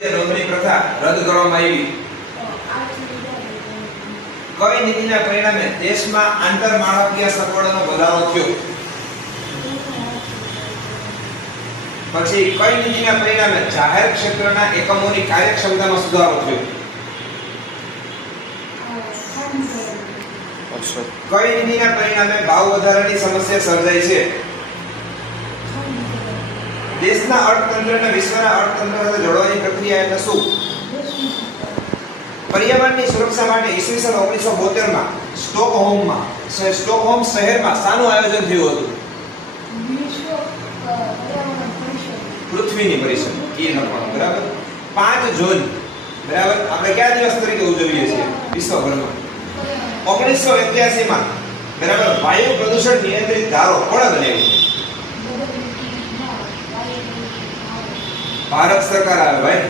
નોંધણી પ્રથા રદ કરવામાં આવી. કઈ નીતિના પરિણામે દેશમાં આંતરમાળખાકીય સગવડોનો વધારો થયો? પછી કઈ નીતિના પરિણામે જાહેર ક્ષેત્રના એકમોની કાર્યક્ષમતામાં સુધારો થયો? કઈ નીતિના પરિણામે ભાવ વધારાની સમસ્યા સર્જાઈ છે? દેશના અર્થતંત્રને વિશ્વના અર્થતંત્ર સાથે જોડવાની પ્રક્રિયા એટલે શું? પર્યાવરણની સુરક્ષા માટે ઈસવીસન 1972 માં સ્ટોકહોમ શહેરમાં શાનું આયોજન થયું હતું? પૃથ્વીની પરિષદ. એ નંબર બરાબર. 5 જૂન બરાબર આપણે કયા દિવસ તરીકે ઉજવીએ છીએ વિશ્વભરમાં? 1981 માં બરાબર વાયુ પ્રદૂષણ નિયંત્રિત ધારો કોણે બનાવ્યો? ભારત સરકાર આવે ભાઈ.